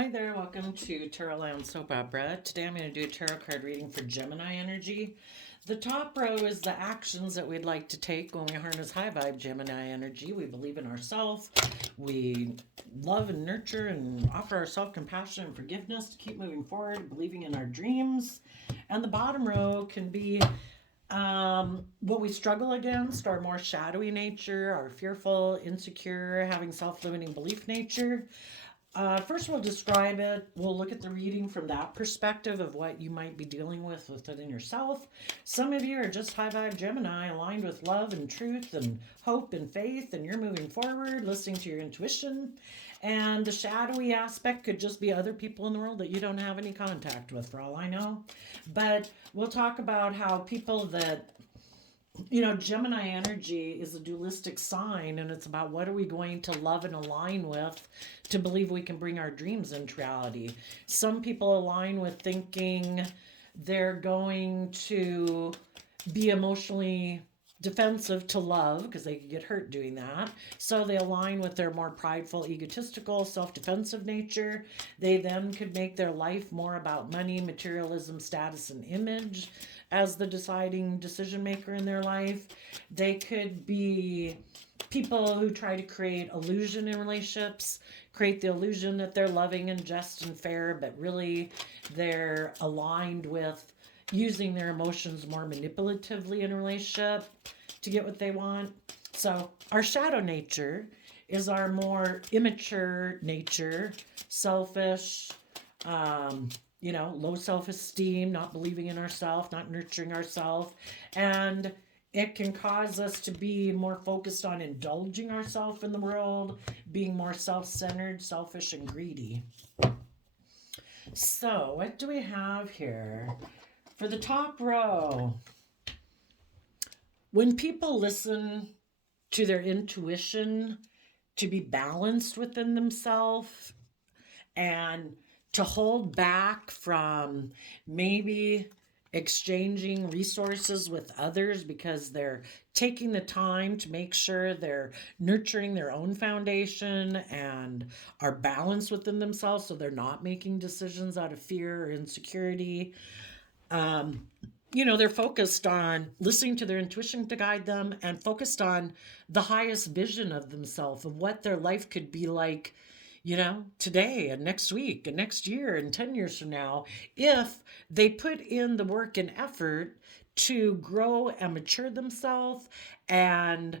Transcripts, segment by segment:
Hi there, welcome to Tarot Land Soap Opera. Today I'm going to do a tarot card reading for Gemini energy. The top row is the actions that we'd like to take when we harness high vibe Gemini energy. We believe in ourselves. We love and nurture and offer our self-compassion and forgiveness to keep moving forward, believing in our dreams. And the bottom row can be what we struggle against, our more shadowy nature, our fearful, insecure, having self-limiting belief nature. First, we'll describe it. We'll look at the reading from that perspective of what you might be dealing with within yourself. Some of you are just high vibe Gemini, aligned with love and truth and hope and faith, and you're moving forward, listening to your intuition. And the shadowy aspect could just be other people in the world that you don't have any contact with, for all I know. But we'll talk about how people that Gemini energy is a dualistic sign, and it's about what are we going to love and align with to believe we can bring our dreams into reality. Some people align with thinking they're going to be emotionally defensive to love because they could get hurt doing that. So they align with their more prideful, egotistical, self-defensive nature. They then could make their life more about money, materialism, status, and image as the deciding decision maker in their life. They could be people who try to create illusion in relationships, create the illusion that they're loving and just and fair, but really they're aligned with using their emotions more manipulatively in a relationship to get what they want. So our shadow nature is our more immature nature, selfish, low self-esteem, not believing in ourselves, not nurturing ourselves. And it can cause us to be more focused on indulging ourselves in the world, being more self-centered, selfish, and greedy. So what do we have here? For the top row, when people listen to their intuition to be balanced within themselves and to hold back from maybe exchanging resources with others because they're taking the time to make sure they're nurturing their own foundation and are balanced within themselves so they're not making decisions out of fear or insecurity. They're focused on listening to their intuition to guide them and focused on the highest vision of themselves, of what their life could be like, today and next week and next year and 10 years from now, if they put in the work and effort to grow and mature themselves and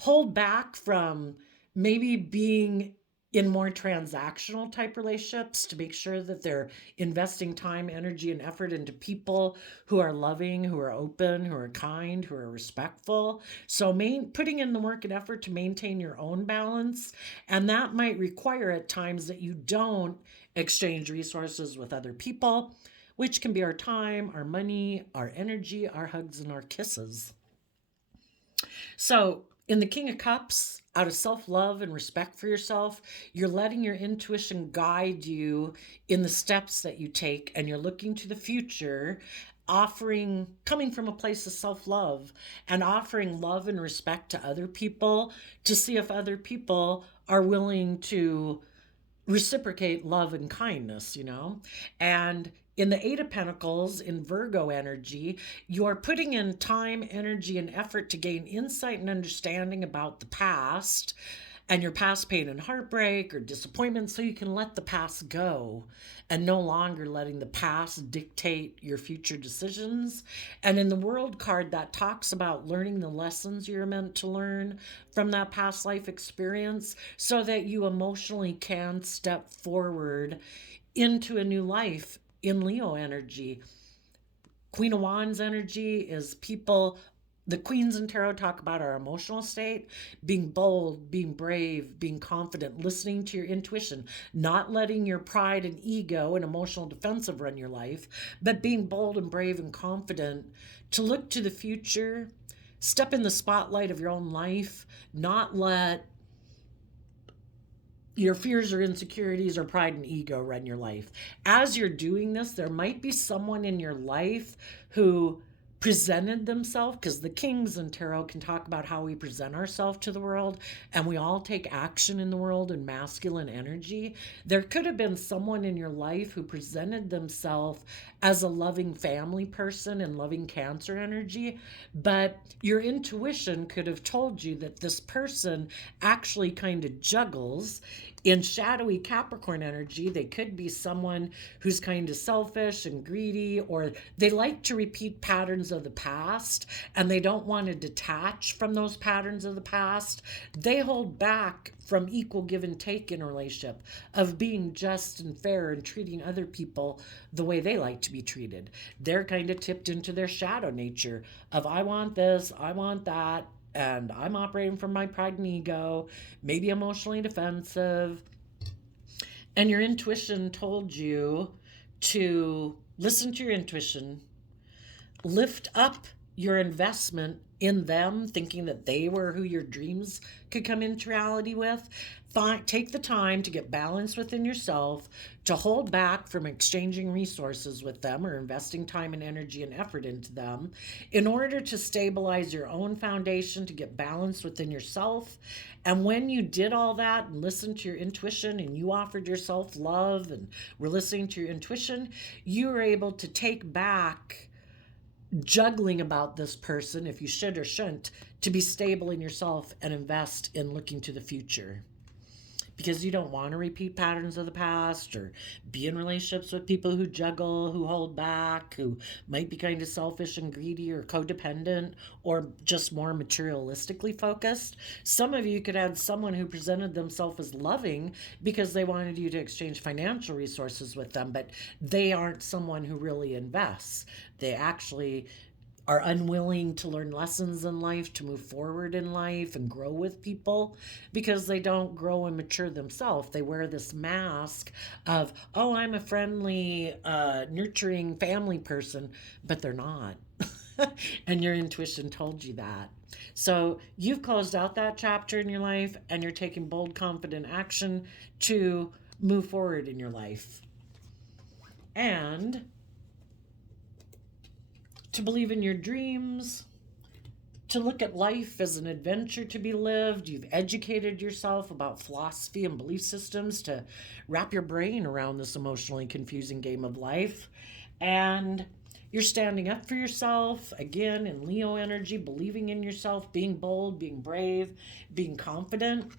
hold back from maybe being in more transactional type relationships to make sure that they're investing time, energy, and effort into people who are loving, who are open, who are kind, who are respectful. So putting in the work and effort to maintain your own balance. And that might require at times that you don't exchange resources with other people, which can be our time, our money, our energy, our hugs, and our kisses. So in the King of Cups, out of self-love and respect for yourself, you're letting your intuition guide you in the steps that you take, and you're looking to the future, coming from a place of self-love and offering love and respect to other people to see if other people are willing to reciprocate love and kindness, And in the Eight of Pentacles, in Virgo energy, you're putting in time, energy, and effort to gain insight and understanding about the past and your past pain and heartbreak or disappointment so you can let the past go and no longer letting the past dictate your future decisions. And in the World card, that talks about learning the lessons you're meant to learn from that past life experience so that you emotionally can step forward into a new life. In Leo energy, Queen of Wands energy is people. The queens in tarot talk about our emotional state, being bold, being brave, being confident, listening to your intuition, not letting your pride and ego and emotional defensive run your life, but being bold and brave and confident to look to the future, step in the spotlight of your own life, not let your fears or insecurities or pride and ego run your life. As you're doing this, there might be someone in your life who presented themselves, because the kings in tarot can talk about how we present ourselves to the world, and we all take action in the world in masculine energy. There could have been someone in your life who presented themselves as a loving family person and loving Cancer energy, but your intuition could have told you that this person actually kind of juggles. In shadowy Capricorn energy, they could be someone who's kind of selfish and greedy, or they like to repeat patterns of the past and they don't want to detach from those patterns of the past. They hold back from equal give and take in a relationship, of being just and fair and treating other people the way they like to be treated. They're kind of tipped into their shadow nature of, I want this, I want that, and I'm operating from my pride and ego, maybe emotionally defensive. And your intuition told you to listen to your intuition, lift up your investment in them, thinking that they were who your dreams could come into reality with. Take the time to get balance within yourself, to hold back from exchanging resources with them or investing time and energy and effort into them in order to stabilize your own foundation, to get balance within yourself. And when you did all that and listened to your intuition and you offered yourself love and were listening to your intuition, you were able to take back juggling about this person, if you should or shouldn't, to be stable in yourself and invest in looking to the future. Because you don't want to repeat patterns of the past or be in relationships with people who juggle, who hold back, who might be kind of selfish and greedy or codependent or just more materialistically focused. Some of you could have someone who presented themselves as loving because they wanted you to exchange financial resources with them, but they aren't someone who really invests. They actually are unwilling to learn lessons in life, to move forward in life and grow with people because they don't grow and mature themselves. They wear this mask of, oh, I'm a friendly, nurturing family person, but they're not. And your intuition told you that. So you've closed out that chapter in your life and you're taking bold, confident action to move forward in your life. And to believe in your dreams, to look at life as an adventure to be lived. You've educated yourself about philosophy and belief systems to wrap your brain around this emotionally confusing game of life. And you're standing up for yourself, again, in Leo energy, believing in yourself, being bold, being brave, being confident.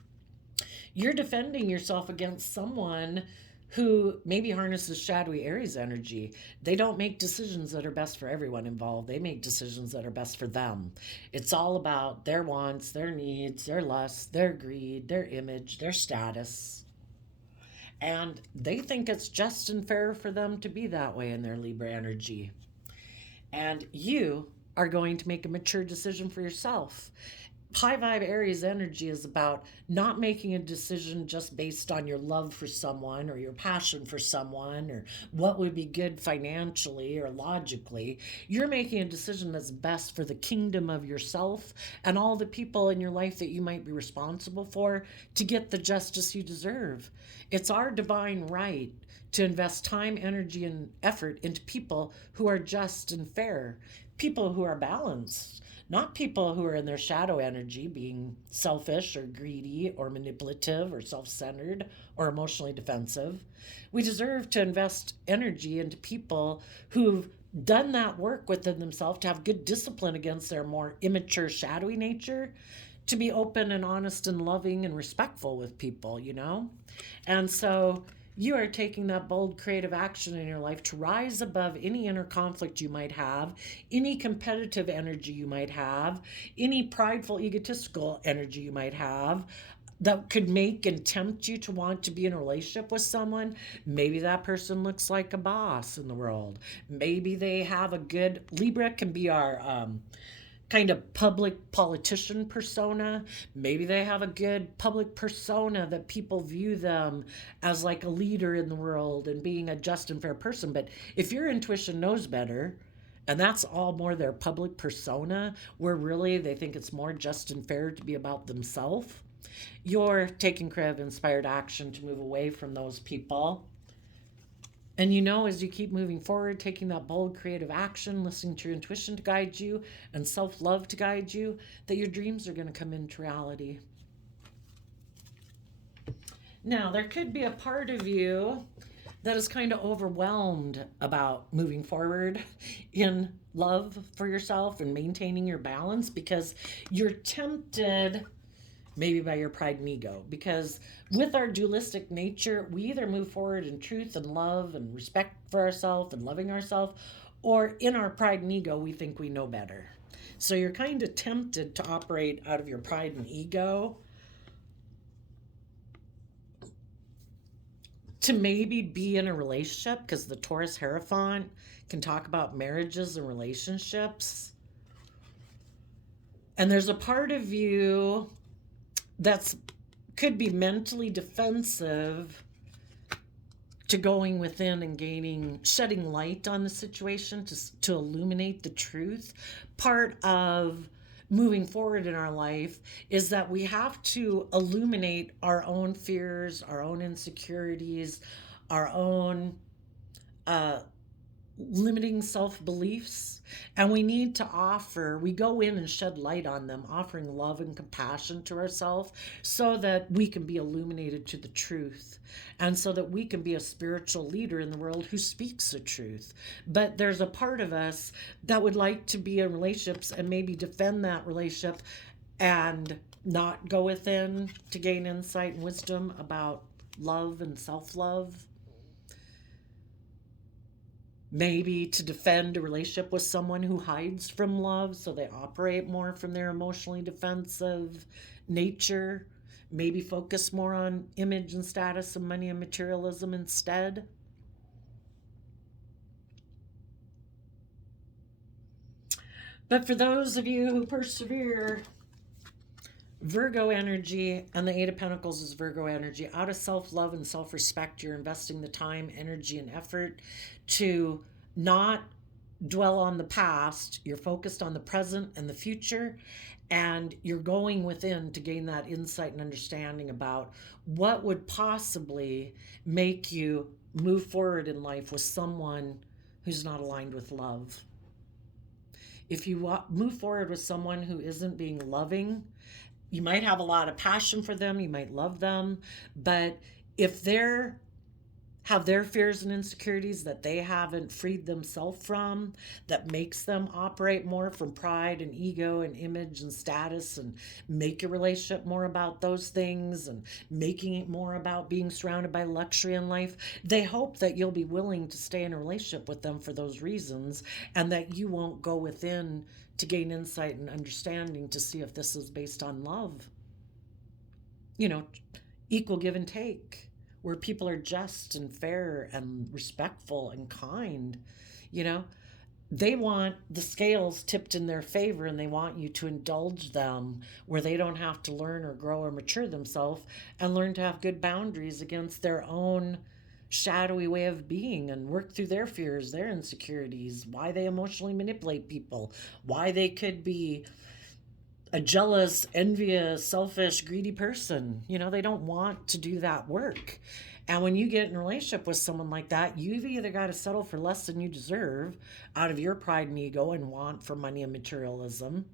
You're defending yourself against someone who maybe harnesses shadowy Aries energy. They don't make decisions that are best for everyone involved. They make decisions that are best for them. It's all about their wants, their needs, their lusts, their greed, their image, their status. And they think it's just and fair for them to be that way in their Libra energy. And you are going to make a mature decision for yourself. High vibe Aries energy is about not making a decision just based on your love for someone or your passion for someone or what would be good financially or logically. You're making a decision that's best for the kingdom of yourself and all the people in your life that you might be responsible for to get the justice you deserve. It's our divine right to invest time, energy, and effort into people who are just and fair, people who are balanced. Not people who are in their shadow energy being selfish or greedy or manipulative or self centered or emotionally defensive. We deserve to invest energy into people who've done that work within themselves, to have good discipline against their more immature, shadowy nature, to be open and honest and loving and respectful with people, you know? And so you are taking that bold creative action in your life to rise above any inner conflict you might have, any competitive energy you might have, any prideful, egotistical energy you might have that could make and tempt you to want to be in a relationship with someone. Maybe that person looks like a boss in the world. Maybe they have a good, Libra can be our kind of public politician persona. Maybe they have a good public persona that people view them as like a leader in the world and being a just and fair person. But if your intuition knows better, and that's all more their public persona, where really they think it's more just and fair to be about themselves, you're taking creative, inspired action to move away from those people And as you keep moving forward, taking that bold creative action, listening to your intuition to guide you, and self love to guide you, that your dreams are going to come into reality. Now, there could be a part of you that is kind of overwhelmed about moving forward in love for yourself and maintaining your balance because you're tempted maybe by your pride and ego. Because with our dualistic nature, we either move forward in truth and love and respect for ourselves and loving ourselves, or in our pride and ego, we think we know better. So you're kind of tempted to operate out of your pride and ego to maybe be in a relationship, because the Taurus Hierophant can talk about marriages and relationships. And there's a part of you that's could be mentally defensive to going within and shedding light on the situation to illuminate the truth. Part of moving forward in our life is that we have to illuminate our own fears, our own insecurities, our own limiting self beliefs. And we go in and shed light on them, offering love and compassion to ourselves so that we can be illuminated to the truth and so that we can be a spiritual leader in the world who speaks the truth. But there's a part of us that would like to be in relationships and maybe defend that relationship and not go within to gain insight and wisdom about love and self love. Maybe to defend a relationship with someone who hides from love, so they operate more from their emotionally defensive nature. Maybe focus more on image and status and money and materialism instead. But for those of you who persevere, Virgo energy, and the Eight of Pentacles is Virgo energy. Out of self-love and self-respect, you're investing the time, energy, and effort to not dwell on the past. You're focused on the present and the future, and you're going within to gain that insight and understanding about what would possibly make you move forward in life with someone who's not aligned with love. If you move forward with someone who isn't being loving, you might have a lot of passion for them, you might love them, but if they're have their fears and insecurities that they haven't freed themselves from, that makes them operate more from pride and ego and image and status, and make your relationship more about those things and making it more about being surrounded by luxury in life, they hope that you'll be willing to stay in a relationship with them for those reasons, and that you won't go within to gain insight and understanding to see if this is based on love. Equal give and take, where people are just and fair and respectful and kind. They want the scales tipped in their favor, and they want you to indulge them where they don't have to learn or grow or mature themselves and learn to have good boundaries against their own shadowy way of being and work through their fears, their insecurities, why they emotionally manipulate people, why they could be a jealous, envious, selfish, greedy person. They don't want to do that work. And when you get in a relationship with someone like that, you've either got to settle for less than you deserve out of your pride and ego and want for money and materialism,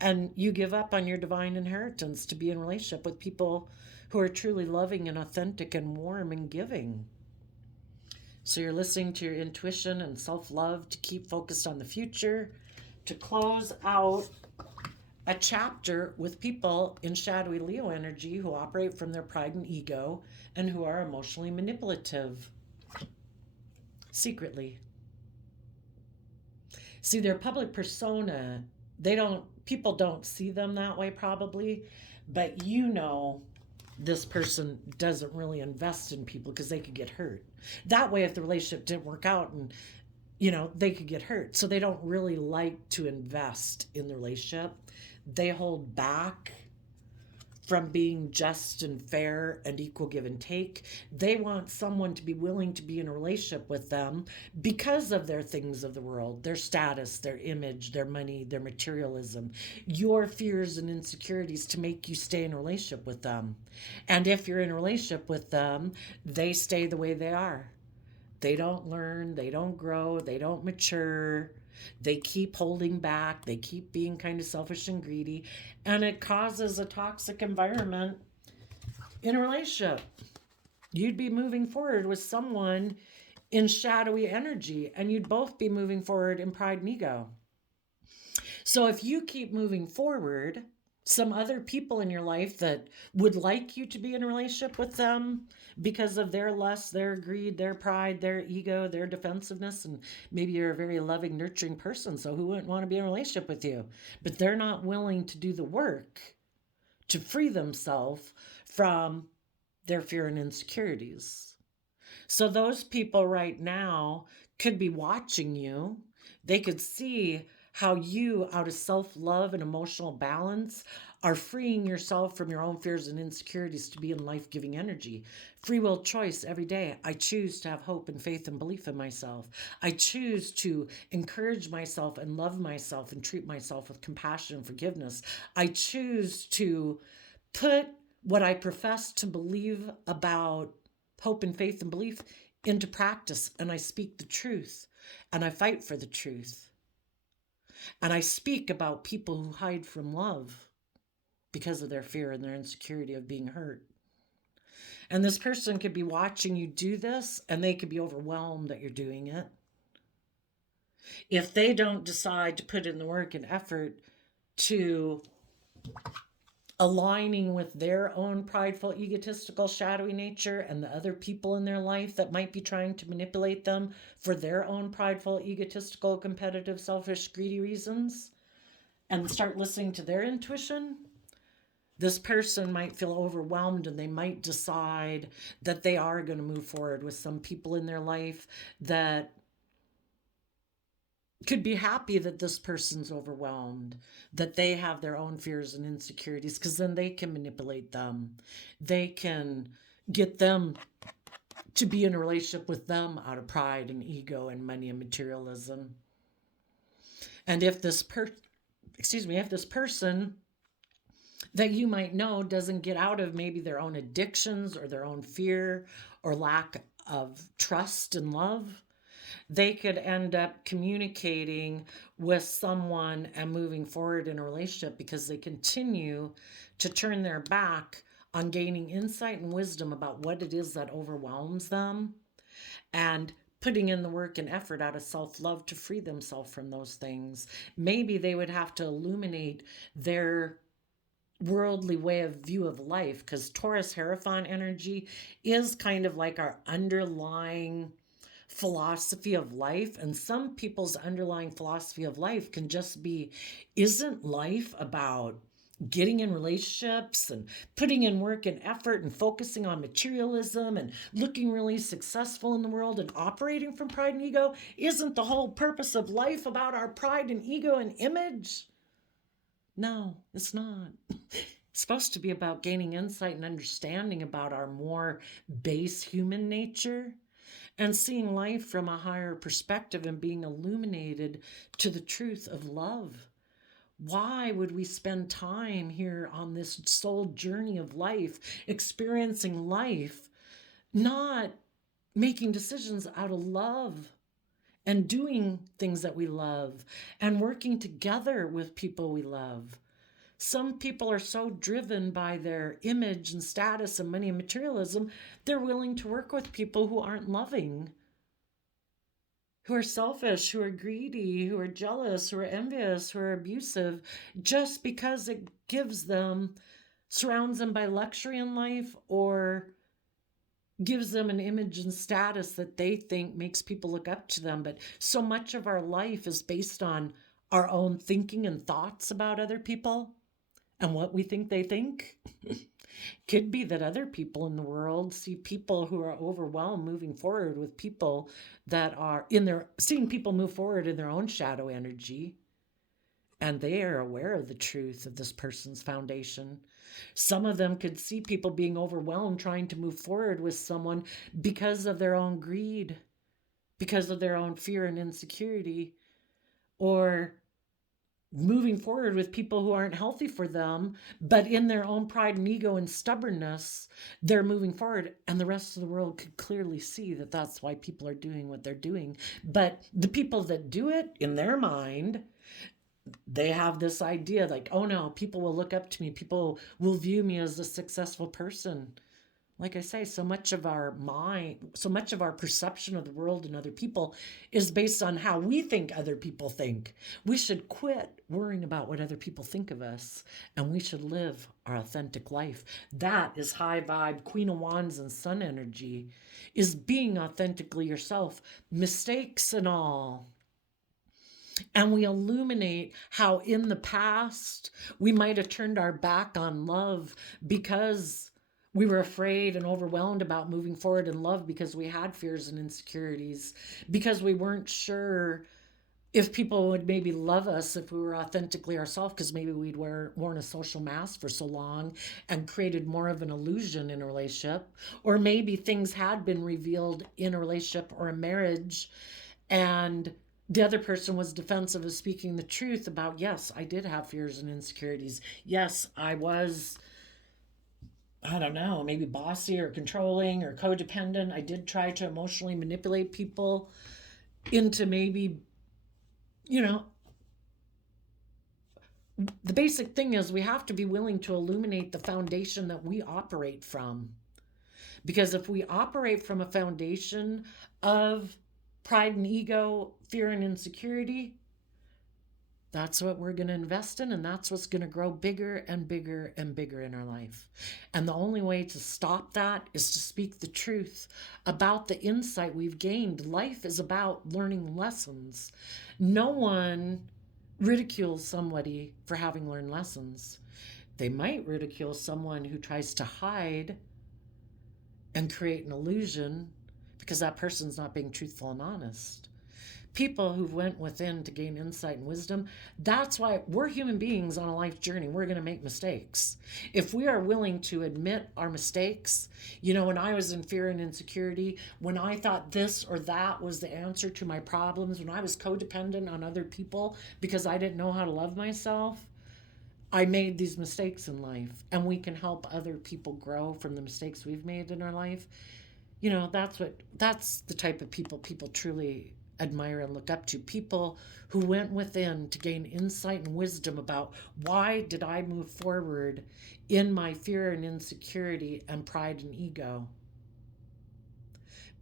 and you give up on your divine inheritance to be in a relationship with people who are truly loving and authentic and warm and giving. So you're listening to your intuition and self-love to keep focused on the future, to close out a chapter with people in shadowy Leo energy who operate from their pride and ego and who are emotionally manipulative secretly. See, their public persona, people don't see them that way probably, but this person doesn't really invest in people because they could get hurt. That way, if the relationship didn't work out and they could get hurt. So they don't really like to invest in the relationship. They hold back from being just and fair and equal give and take. They want someone to be willing to be in a relationship with them because of their things of the world, their status, their image, their money, their materialism, your fears and insecurities to make you stay in a relationship with them. And if you're in a relationship with them, they stay the way they are. They don't learn, they don't grow, they don't mature. They keep holding back, they keep being kind of selfish and greedy, and it causes a toxic environment in a relationship. You'd be moving forward with someone in shadowy energy, and you'd both be moving forward in pride and ego. So if you keep moving forward, some other people in your life that would like you to be in a relationship with them because of their lust, their greed, their pride, their ego, their defensiveness, and maybe you're a very loving, nurturing person, so who wouldn't want to be in a relationship with you? But they're not willing to do the work to free themselves from their fear and insecurities. So those people right now could be watching you. They could see how you, out of self-love and emotional balance, are freeing yourself from your own fears and insecurities to be in life-giving energy. Free will choice every day. I choose to have hope and faith and belief in myself. I choose to encourage myself and love myself and treat myself with compassion and forgiveness. I choose to put what I profess to believe about hope and faith and belief into practice, and I speak the truth, and I fight for the truth. And I speak about people who hide from love because of their fear and their insecurity of being hurt. And this person could be watching you do this, and they could be overwhelmed that you're doing it. If they don't decide to put in the work and effort to aligning with their own prideful, egotistical, shadowy nature and the other people in their life that might be trying to manipulate them for their own prideful, egotistical, competitive, selfish, greedy reasons, and start listening to their intuition, this person might feel overwhelmed and they might decide that they are going to move forward with some people in their life that could be happy that this person's overwhelmed, that they have their own fears and insecurities, because then they can manipulate them. They can get them to be in a relationship with them out of pride and ego and money and materialism. And if this person that you might know doesn't get out of maybe their own addictions or their own fear or lack of trust and love, they could end up communicating with someone and moving forward in a relationship because they continue to turn their back on gaining insight and wisdom about what it is that overwhelms them and putting in the work and effort out of self-love to free themselves from those things. Maybe they would have to illuminate their worldly way of view of life, because Taurus Hierophant energy is kind of like our underlying philosophy of life. And some people's underlying philosophy of life can just be, isn't life about getting in relationships and putting in work and effort and focusing on materialism and looking really successful in the world and operating from pride and ego? Isn't the whole purpose of life about our pride and ego and image? No, it's not. It's supposed to be about gaining insight and understanding about our more base human nature and seeing life from a higher perspective and being illuminated to the truth of love. Why would we spend time here on this soul journey of life, experiencing life, not making decisions out of love and doing things that we love and working together with people we love? Some people are so driven by their image and status and money and materialism, they're willing to work with people who aren't loving, who are selfish, who are greedy, who are jealous, who are envious, who are abusive, just because it gives them, surrounds them by luxury in life or gives them an image and status that they think makes people look up to them. But so much of our life is based on our own thinking and thoughts about other people and what we think they think. Could be that other people in the world see people who are overwhelmed moving forward with people that are seeing people move forward in their own shadow energy, and they are aware of the truth of this person's foundation. Some of them could see people being overwhelmed trying to move forward with someone because of their own greed, because of their own fear and insecurity, or moving forward with people who aren't healthy for them, but in their own pride and ego and stubbornness, they're moving forward. And the rest of the world could clearly see that that's why people are doing what they're doing. But the people that do it in their mind, they have this idea like, oh no, people will look up to me, people will view me as a successful person. Like I say, so much of our mind, so much of our perception of the world and other people is based on how we think other people think. We should quit worrying about what other people think of us, and we should live our authentic life. That is high vibe, Queen of Wands and Sun energy, is being authentically yourself, mistakes and all. And we illuminate how in the past we might have turned our back on love because we were afraid and overwhelmed about moving forward in love because we had fears and insecurities, because we weren't sure if people would maybe love us if we were authentically ourselves, because maybe we'd worn a social mask for so long and created more of an illusion in a relationship. Or maybe things had been revealed in a relationship or a marriage, and the other person was defensive of speaking the truth about, yes, I did have fears and insecurities. Yes, I was, I don't know, maybe bossy or controlling or codependent. I did try to emotionally manipulate people into maybe, you know, the basic thing is we have to be willing to illuminate the foundation that we operate from. Because if we operate from a foundation of pride and ego, fear and insecurity, that's what we're going to invest in, and that's what's going to grow bigger and bigger and bigger in our life. And the only way to stop that is to speak the truth about the insight we've gained. Life is about learning lessons. No one ridicules somebody for having learned lessons. They might ridicule someone who tries to hide and create an illusion because that person's not being truthful and honest. People who went within to gain insight and wisdom, that's why we're human beings on a life journey. We're going to make mistakes. If we are willing to admit our mistakes, when I was in fear and insecurity, when I thought this or that was the answer to my problems, when I was codependent on other people because I didn't know how to love myself, I made these mistakes in life. And we can help other people grow from the mistakes we've made in our life. That's the type of people truly admire and look up to. People who went within to gain insight and wisdom about, why did I move forward in my fear and insecurity and pride and ego?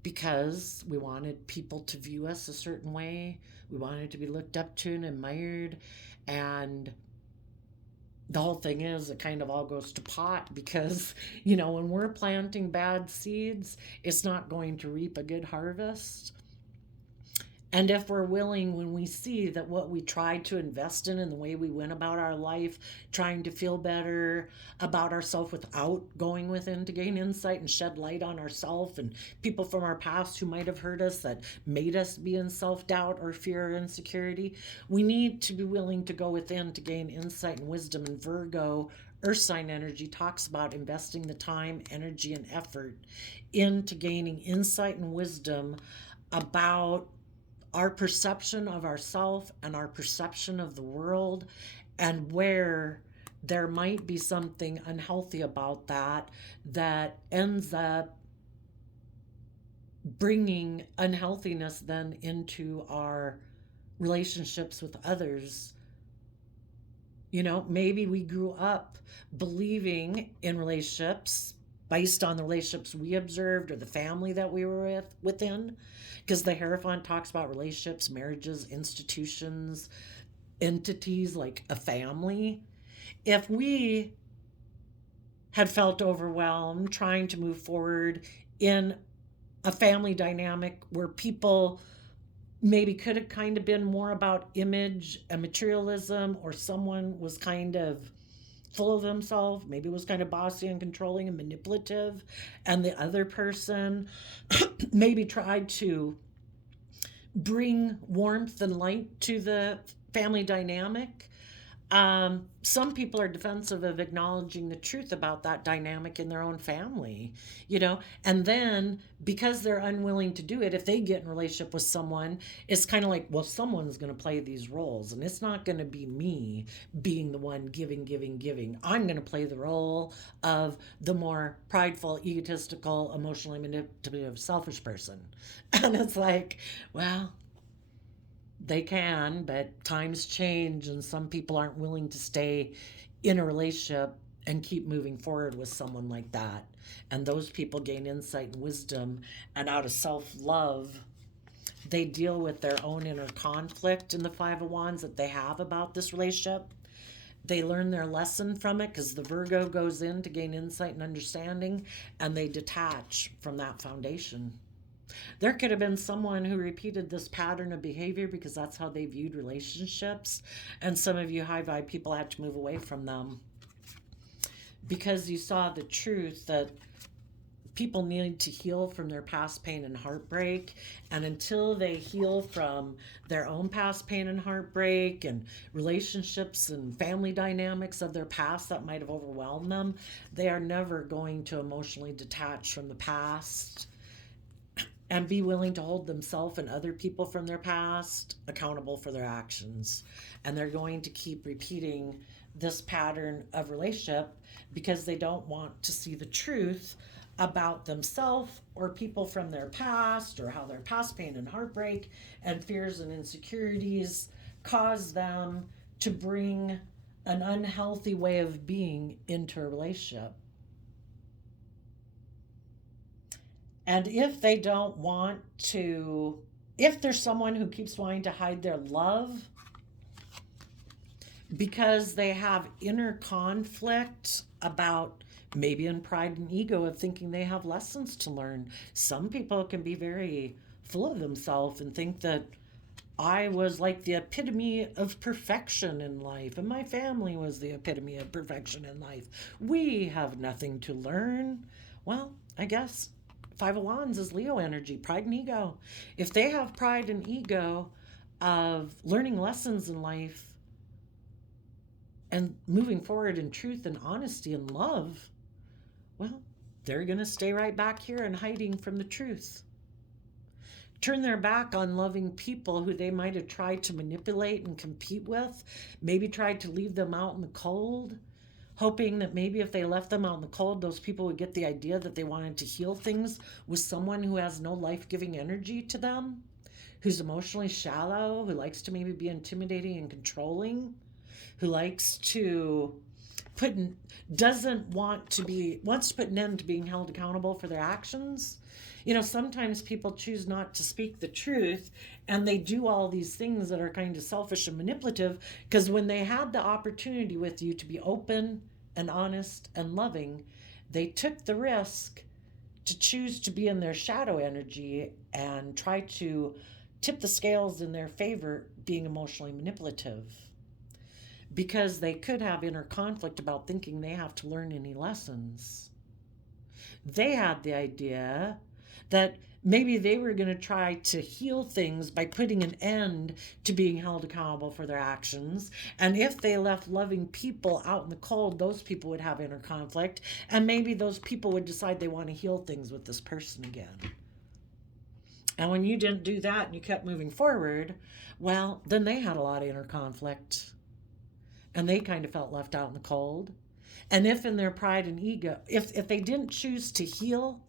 Because we wanted people to view us a certain way. We wanted to be looked up to and admired. And the whole thing is, it kind of all goes to pot because, when we're planting bad seeds, it's not going to reap a good harvest. And if we're willing, when we see that what we tried to invest in and the way we went about our life, trying to feel better about ourselves without going within to gain insight and shed light on ourselves and people from our past who might have hurt us, that made us be in self-doubt or fear or insecurity, we need to be willing to go within to gain insight and wisdom. And Virgo, Earth sign energy, talks about investing the time, energy, and effort into gaining insight and wisdom about our perception of ourself and our perception of the world, and where there might be something unhealthy about that ends up bringing unhealthiness then into our relationships with others. Maybe we grew up believing in relationships based on the relationships we observed or the family that we were within. Because the Hierophant talks about relationships, marriages, institutions, entities like a family. If we had felt overwhelmed trying to move forward in a family dynamic where people maybe could have kind of been more about image and materialism, or someone was kind of full of themselves, maybe was kind of bossy and controlling and manipulative, and the other person maybe tried to bring warmth and light to the family dynamic, Some people are defensive of acknowledging the truth about that dynamic in their own family, and then because they're unwilling to do it, if they get in a relationship with someone, it's kind of like, well, someone's going to play these roles, and it's not going to be me being the one giving. I'm going to play the role of the more prideful, egotistical, emotionally manipulative, selfish person. And it's like, well, they can, but times change, and some people aren't willing to stay in a relationship and keep moving forward with someone like that. And those people gain insight and wisdom, and out of self love, they deal with their own inner conflict in the Five of Wands that they have about this relationship. They learn their lesson from it because the Virgo goes in to gain insight and understanding, and they detach from that foundation. There could have been someone who repeated this pattern of behavior because that's how they viewed relationships. And some of you high vibe people had to move away from them because you saw the truth that people need to heal from their past pain and heartbreak. And until they heal from their own past pain and heartbreak and relationships and family dynamics of their past that might have overwhelmed them, they are never going to emotionally detach from the past and be willing to hold themselves and other people from their past accountable for their actions. And they're going to keep repeating this pattern of relationship because they don't want to see the truth about themselves or people from their past, or how their past pain and heartbreak and fears and insecurities cause them to bring an unhealthy way of being into a relationship. And if they don't want to, if there's someone who keeps wanting to hide their love because they have inner conflict about maybe in pride and ego of thinking they have lessons to learn. Some people can be very full of themselves and think that I was like the epitome of perfection in life, and my family was the epitome of perfection in life. We have nothing to learn. Well, I guess Five of Wands is Leo energy, pride and ego. If they have pride and ego of learning lessons in life and moving forward in truth and honesty and love, well, they're going to stay right back here and hiding from the truth. Turn their back on loving people who they might have tried to manipulate and compete with, maybe tried to leave them out in the cold, hoping that maybe if they left them out in the cold, those people would get the idea that they wanted to heal things with someone who has no life-giving energy to them, who's emotionally shallow, who likes to maybe be intimidating and controlling, who likes to wants to put an end to being held accountable for their actions. Sometimes people choose not to speak the truth, and they do all these things that are kind of selfish and manipulative because when they had the opportunity with you to be open and honest and loving, they took the risk to choose to be in their shadow energy and try to tip the scales in their favor, being emotionally manipulative, because they could have inner conflict about thinking they have to learn any lessons. They had the idea that maybe they were going to try to heal things by putting an end to being held accountable for their actions. And if they left loving people out in the cold, those people would have inner conflict. And maybe those people would decide they want to heal things with this person again. And when you didn't do that and you kept moving forward, well, then they had a lot of inner conflict. And they kind of felt left out in the cold. And if in their pride and ego, if they didn't choose to heal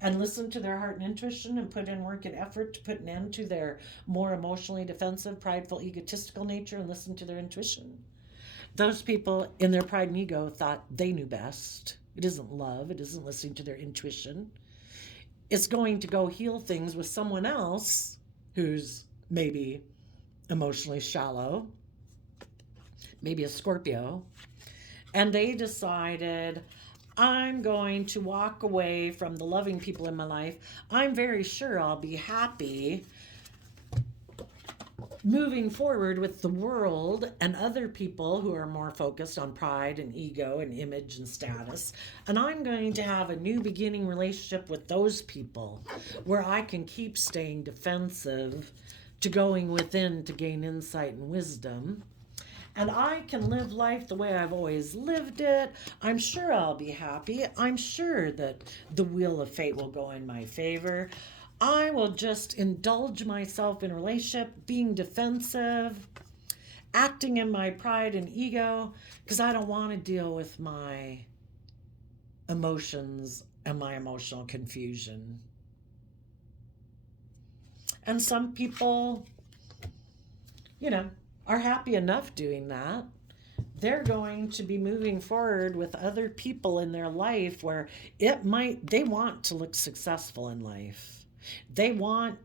and listen to their heart and intuition and put in work and effort to put an end to their more emotionally defensive, prideful, egotistical nature and listen to their intuition, those people in their pride and ego thought they knew best. It isn't love. It isn't listening to their intuition. It's going to go heal things with someone else who's maybe emotionally shallow, maybe a Scorpio, and they decided, I'm going to walk away from the loving people in my life. I'm very sure I'll be happy moving forward with the world and other people who are more focused on pride and ego and image and status. And I'm going to have a new beginning relationship with those people where I can keep staying defensive to going within to gain insight and wisdom. and I can live life the way I've always lived it. I'm sure I'll be happy. I'm sure that the wheel of fate will go in my favor. I will just indulge myself in a relationship, being defensive, acting in my pride and ego, because I don't want to deal with my emotions and my emotional confusion. And some people, you know, are happy enough doing that. They're going to be moving forward with other people in their life where they want to look successful in life. They want,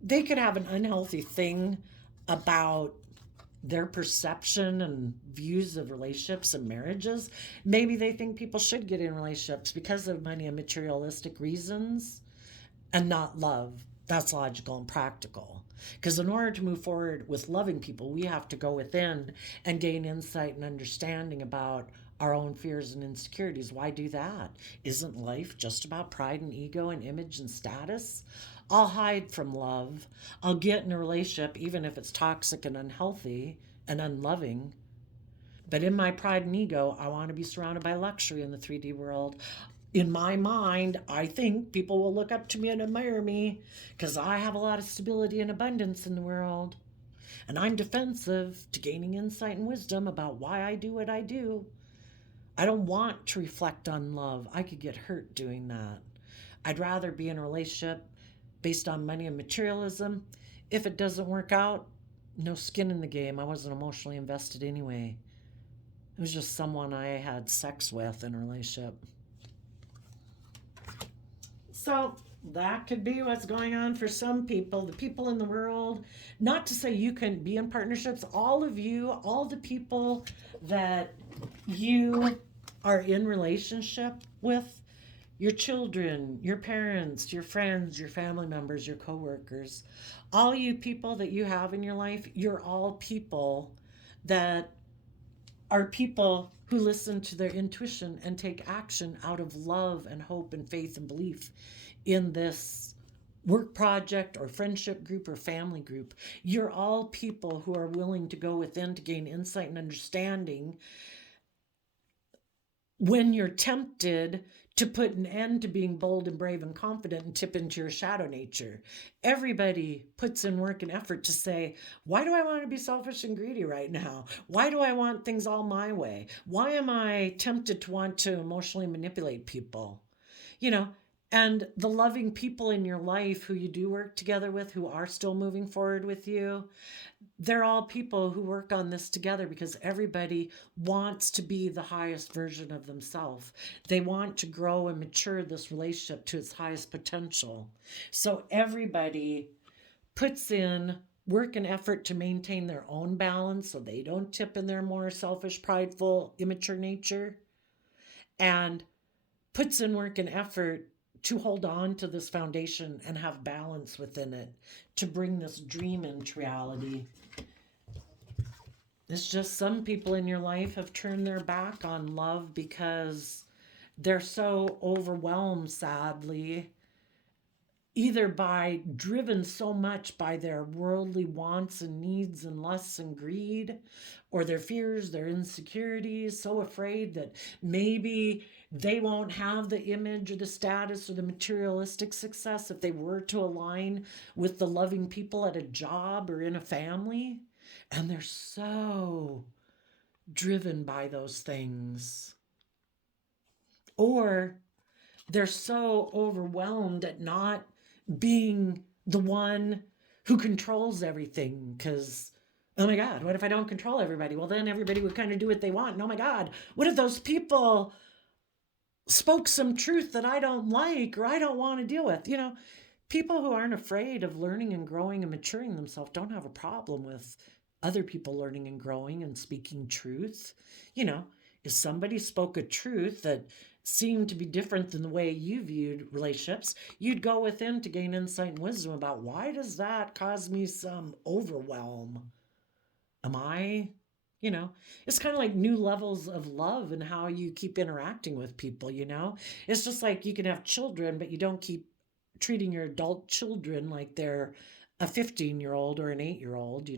they could have an unhealthy thing about their perception and views of relationships and marriages. Maybe they think people should get in relationships because of money and materialistic reasons and not love. That's logical and practical. Because in order to move forward with loving people, we have to go within and gain insight and understanding about our own fears and insecurities. Why do that? Isn't life just about pride and ego and image and status? I'll hide from love. I'll get in a relationship, even if it's toxic and unhealthy and unloving. But in my pride and ego, I want to be surrounded by luxury in the 3D world. In my mind, I think people will look up to me and admire me because I have a lot of stability and abundance in the world. And I'm defensive to gaining insight and wisdom about why I do what I do. I don't want to reflect on love. I could get hurt doing that. I'd rather be in a relationship based on money and materialism. If it doesn't work out, no skin in the game. I wasn't emotionally invested anyway. It was just someone I had sex with in a relationship. So that could be what's going on for some people, the people in the world. Not to say you can be in partnerships, all of you, all the people that you are in relationship with, your children, your parents, your friends, your family members, your coworkers, all you people that you have in your life, you're all people that are people who listen to their intuition and take action out of love and hope and faith and belief in this work project or friendship group or family group. You're all people who are willing to go within to gain insight and understanding when you're tempted to put an end to being bold and brave and confident and tip into your shadow nature. Everybody puts in work and effort to say, why do I want to be selfish and greedy right now? Why do I want things all my way? Why am I tempted to want to emotionally manipulate people? You know, and the loving people in your life who you do work together with, who are still moving forward with you, they're all people who work on this together because everybody wants to be the highest version of themselves. They want to grow and mature this relationship to its highest potential. So everybody puts in work and effort to maintain their own balance so they don't tip in their more selfish, prideful, immature nature, and puts in work and effort to hold on to this foundation and have balance within it, to bring this dream into reality. It's just some people in your life have turned their back on love because they're so overwhelmed, sadly, either by driven so much by their worldly wants and needs and lusts and greed, or their fears, their insecurities, so afraid that maybe they won't have the image or the status or the materialistic success if they were to align with the loving people at a job or in a family. And they're so driven by those things. Or they're so overwhelmed at not being the one who controls everything because, oh my God, what if I don't control everybody? Well, then everybody would kind of do what they want. And oh my God, what if those people spoke some truth that I don't like or I don't want to deal with? You know, people who aren't afraid of learning and growing and maturing themselves don't have a problem with other people learning and growing and speaking truth. You know, if somebody spoke a truth that seemed to be different than the way you viewed relationships, you'd go within to gain insight and wisdom about why does that cause me some overwhelm? Am I, you know, it's kind of like new levels of love and how you keep interacting with people, you know? It's just like you can have children, but you don't keep treating your adult children like they're a 15-year-old or an 8-year-old,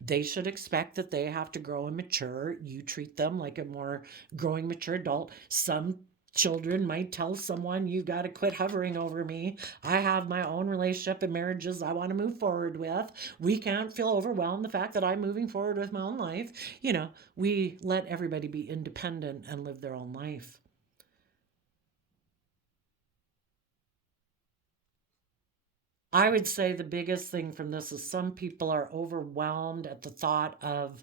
they should expect that they have to grow and mature. You treat them like a more growing, mature adult. Some children might tell someone, you got to quit hovering over me. I have my own relationship and marriages I want to move forward with. We can't feel overwhelmed the fact that I'm moving forward with my own life. We let everybody be independent and live their own life. I would say the biggest thing from this is some people are overwhelmed at the thought of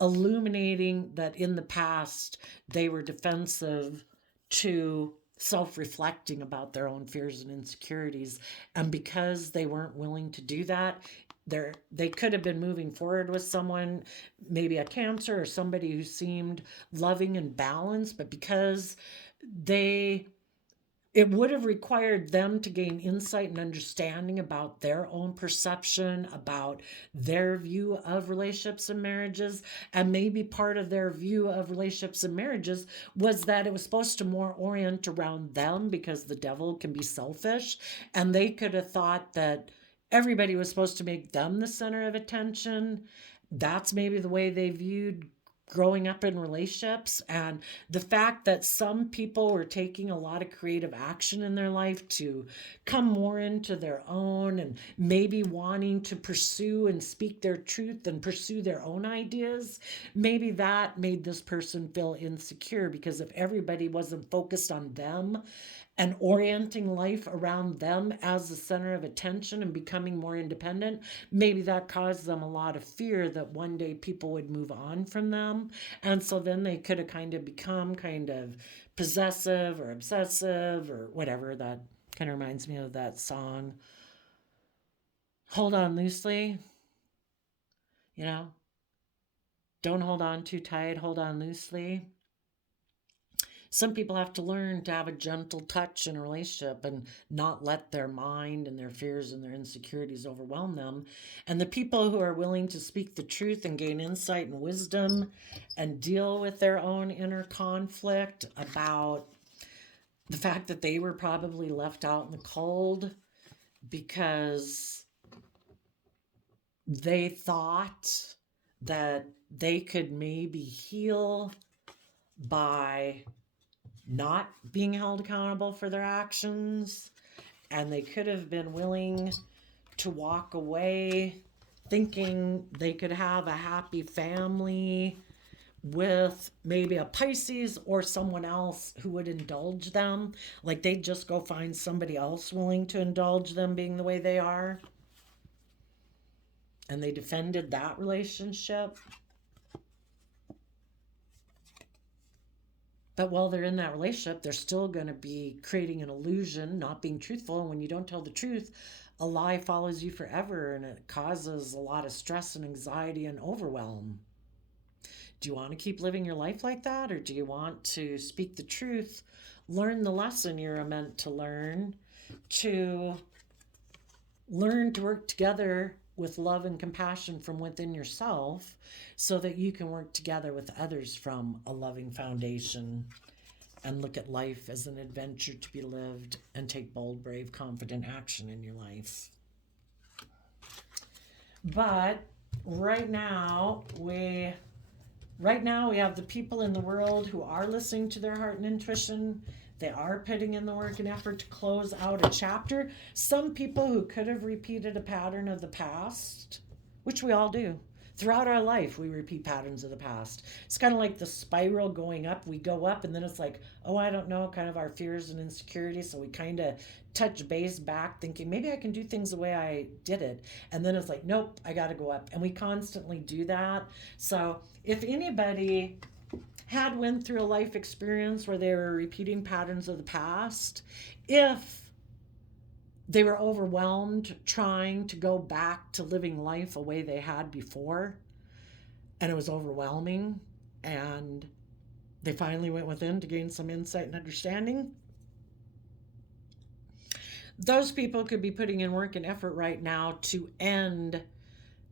illuminating that in the past they were defensive to self reflecting about their own fears and insecurities. And because they weren't willing to do that, they could have been moving forward with someone, maybe a Cancer or somebody who seemed loving and balanced, but because they it would have required them to gain insight and understanding about their own perception, about their view of relationships and marriages. And maybe part of their view of relationships and marriages was that it was supposed to more orient around them because the devil can be selfish. And they could have thought that everybody was supposed to make them the center of attention. That's maybe the way they viewed growing up in relationships, and the fact that some people were taking a lot of creative action in their life to come more into their own and maybe wanting to pursue and speak their truth and pursue their own ideas. Maybe that made this person feel insecure, because if everybody wasn't focused on them and orienting life around them as the center of attention and becoming more independent, maybe that caused them a lot of fear that one day people would move on from them. And so then they could have kind of become kind of possessive or obsessive or whatever. That kind of reminds me of that song, Hold On Loosely, you know, don't hold on too tight, hold on loosely. Some people have to learn to have a gentle touch in a relationship and not let their mind and their fears and their insecurities overwhelm them. And the people who are willing to speak the truth and gain insight and wisdom and deal with their own inner conflict about the fact that they were probably left out in the cold because they thought that they could maybe heal by not being held accountable for their actions, and they could have been willing to walk away thinking they could have a happy family with maybe a Pisces or someone else who would indulge them. Like they'd just go find somebody else willing to indulge them being the way they are. And they defended that relationship. But while they're in that relationship, they're still going to be creating an illusion, not being truthful. And when you don't tell the truth, a lie follows you forever, and it causes a lot of stress and anxiety and overwhelm. Do you want to keep living your life like that? Or do you want to speak the truth, learn the lesson you're meant to learn to work together with love and compassion from within yourself so that you can work together with others from a loving foundation and look at life as an adventure to be lived and take bold, brave, confident action in your life. But right now we have the people in the world who are listening to their heart and intuition. They are putting in the work and effort to close out a chapter. Some people who could have repeated a pattern of the past, which we all do. Throughout our life, we repeat patterns of the past. It's kind of like the spiral going up. We go up and then it's like, oh, I don't know, kind of our fears and insecurities. So we kind of touch base back thinking, maybe I can do things the way I did it. And then it's like, nope, I got to go up. And we constantly do that. So if anybody had went through a life experience where they were repeating patterns of the past, if they were overwhelmed trying to go back to living life a way they had before, and it was overwhelming, and they finally went within to gain some insight and understanding, those people could be putting in work and effort right now to end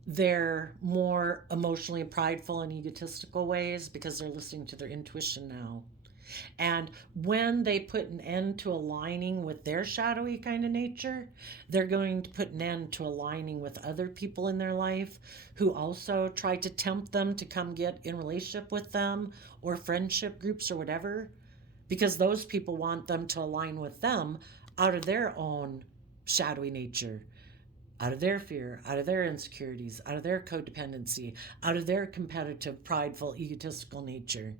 their more emotionally prideful and egotistical ways because they're listening to their intuition now. And when they put an end to aligning with their shadowy kind of nature, they're going to put an end to aligning with other people in their life who also try to tempt them to come get in relationship with them or friendship groups or whatever, because those people want them to align with them out of their own shadowy nature, out of their fear, out of their insecurities, out of their codependency, out of their competitive, prideful, egotistical nature.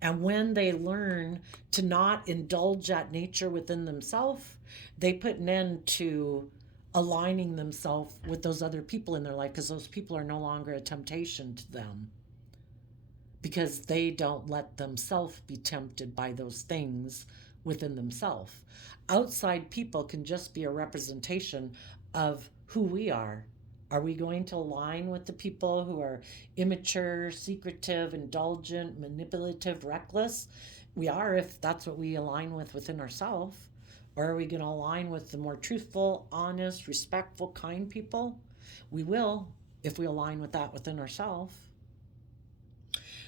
And when they learn to not indulge that nature within themselves, they put an end to aligning themselves with those other people in their life, because those people are no longer a temptation to them, because they don't let themselves be tempted by those things within themselves. Outside people can just be a representation of who we are. Are we going to align with the people who are immature, secretive, indulgent, manipulative, reckless? We are, if that's what we align with within ourselves. Or are we going to align with the more truthful, honest, respectful, kind people? We will, if we align with that within ourselves.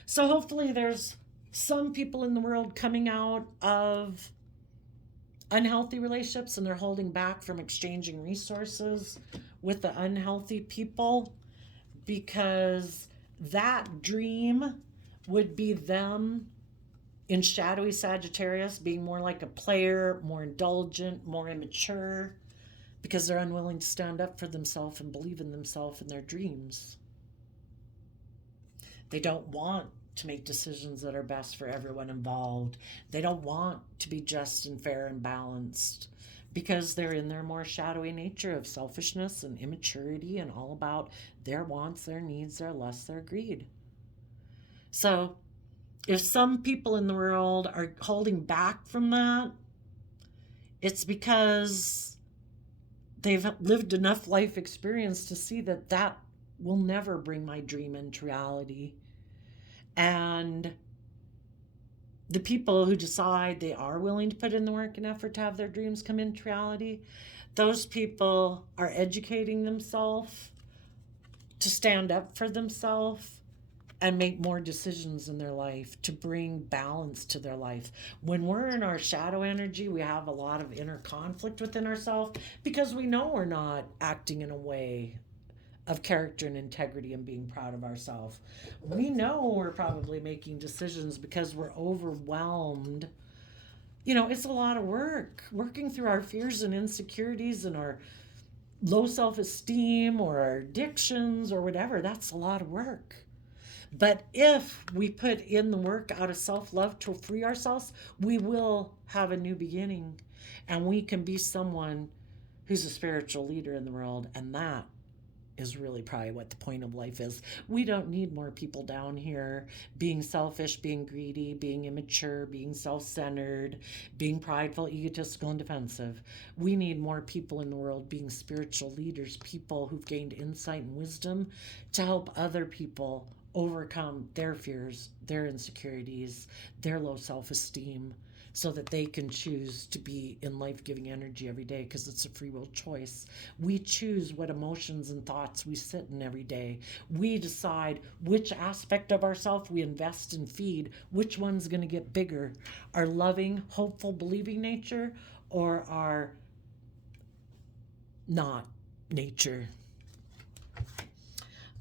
So hopefully there's some people in the world coming out of unhealthy relationships and they're holding back from exchanging resources with the unhealthy people, because that dream would be them in shadowy Sagittarius being more like a player, more indulgent, more immature, because they're unwilling to stand up for themselves and believe in themselves and their dreams. They don't want to make decisions that are best for everyone involved. They don't want to be just and fair and balanced, because they're in their more shadowy nature of selfishness and immaturity and all about their wants, their needs, their lusts, their greed. So if some people in the world are holding back from that, it's because they've lived enough life experience to see that that will never bring my dream into reality. And the people who decide they are willing to put in the work and effort to have their dreams come into reality, those people are educating themselves to stand up for themselves and make more decisions in their life to bring balance to their life. When we're in our shadow energy, we have a lot of inner conflict within ourselves because we know we're not acting in a way of character and integrity and being proud of ourselves. We know we're probably making decisions because we're overwhelmed. You know, it's a lot of work working through our fears and insecurities and our low self-esteem or our addictions or whatever. That's a lot of work. But if we put in the work out of self-love to free ourselves, we will have a new beginning, and we can be someone who's a spiritual leader in the world. And that is really probably what the point of life is. We don't need more people down here being selfish, being greedy, being immature, being self-centered, being prideful, egotistical, and defensive. We need more people in the world being spiritual leaders, people who've gained insight and wisdom to help other people overcome their fears, their insecurities, their low self-esteem, so that they can choose to be in life-giving energy every day, because it's a free will choice. We choose what emotions and thoughts we sit in every day. We decide which aspect of ourselves we invest and feed, which one's going to get bigger, our loving, hopeful, believing nature or our not nature.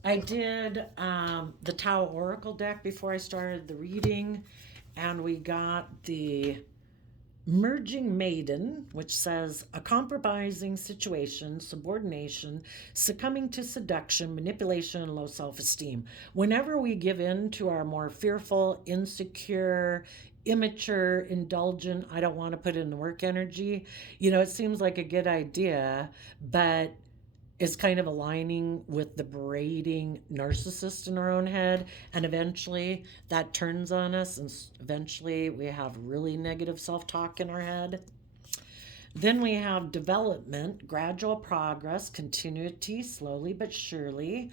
I did the Tao Oracle deck before I started the reading, and we got the Merging Maiden, which says a compromising situation, subordination, succumbing to seduction, manipulation, and low self-esteem. Whenever we give in to our more fearful, insecure, immature, indulgent, I don't want to put in the work energy, you know, it seems like a good idea, but is kind of aligning with the berating narcissist in our own head, and eventually that turns on us, and eventually we have really negative self-talk in our head. Then we have development, gradual progress, continuity, slowly but surely,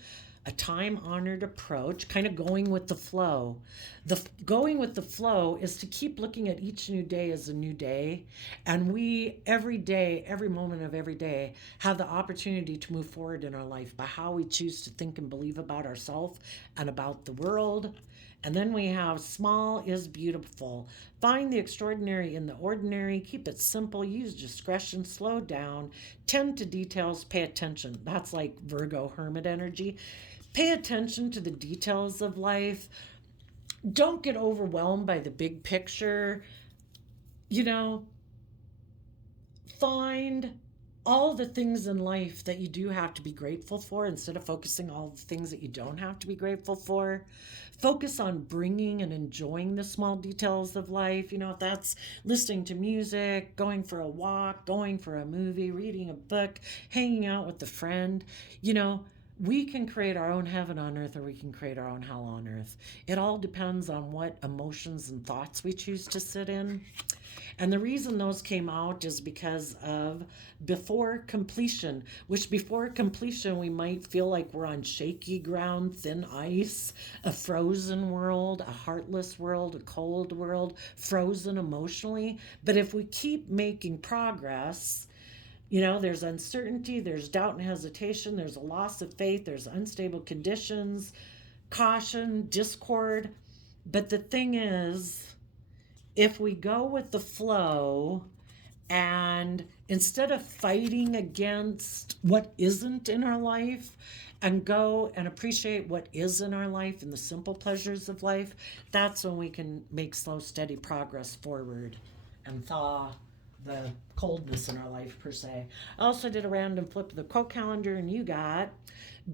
a time-honored approach, kind of going with the flow. Going with the flow is to keep looking at each new day as a new day, and we, every day, every moment of every day, have the opportunity to move forward in our life by how we choose to think and believe about ourselves and about the world And then we have small is beautiful. Find the extraordinary in the ordinary. Keep it simple. Use discretion. Slow down. Tend to details. Pay attention. That's like Virgo hermit energy. Pay attention to the details of life. Don't get overwhelmed by the big picture. You know, find all the things in life that you do have to be grateful for instead of focusing on all the things that you don't have to be grateful for. Focus on bringing and enjoying the small details of life. You know, if that's listening to music, going for a walk, going for a movie, reading a book, hanging out with a friend, you know, we can create our own heaven on earth or we can create our own hell on earth. It all depends on what emotions and thoughts we choose to sit in. And the reason those came out is because of before completion, which before completion we might feel like we're on shaky ground, thin ice, a frozen world, a heartless world, a cold world, frozen emotionally. But if we keep making progress, you know, there's uncertainty, there's doubt and hesitation, there's a loss of faith, there's unstable conditions, caution, discord. But the thing is, if we go with the flow and instead of fighting against what isn't in our life and go and appreciate what is in our life and the simple pleasures of life, that's when we can make slow, steady progress forward and thaw the coldness in our life, per se. I also did a random flip of the quote calendar, and you got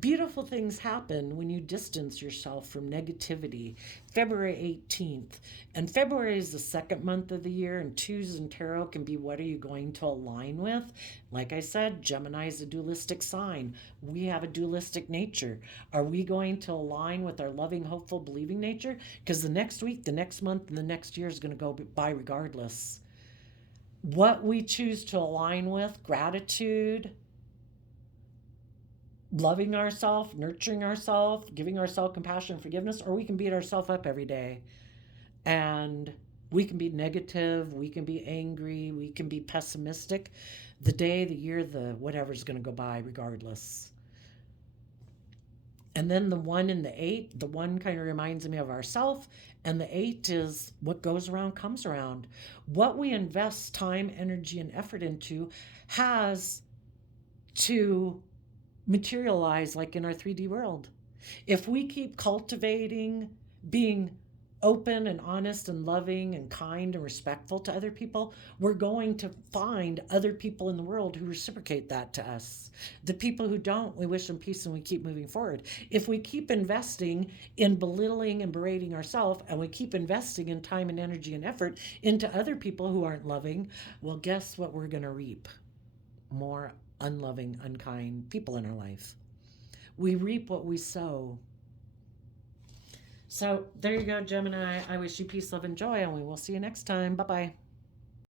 beautiful things happen when you distance yourself from negativity. February 18th. And February is the second month of the year, and twos in tarot can be what are you going to align with? Like I said, Gemini is a dualistic sign. We have a dualistic nature. Are we going to align with our loving, hopeful, believing nature? Because the next week, the next month, and the next year is going to go by regardless. What we choose to align with, gratitude, loving ourselves, nurturing ourselves, giving ourselves compassion and forgiveness, or we can beat ourselves up every day. And we can be negative, we can be angry, we can be pessimistic. The day, the year, the whatever's going to go by regardless. And then the one and the eight, the one kind of reminds me of ourself, and the eight is what goes around comes around. What we invest time, energy, and effort into has to materialize like in our 3D world. If we keep cultivating being open and honest and loving and kind and respectful to other people, we're going to find other people in the world who reciprocate that to us. The people who don't, we wish them peace and we keep moving forward. If we keep investing in belittling and berating ourselves and we keep investing in time and energy and effort into other people who aren't loving, well, guess what we're going to reap? More unloving, unkind people in our life. We reap what we sow. So there you go, Gemini. I wish you peace, love, and joy, and we will see you next time. Bye-bye.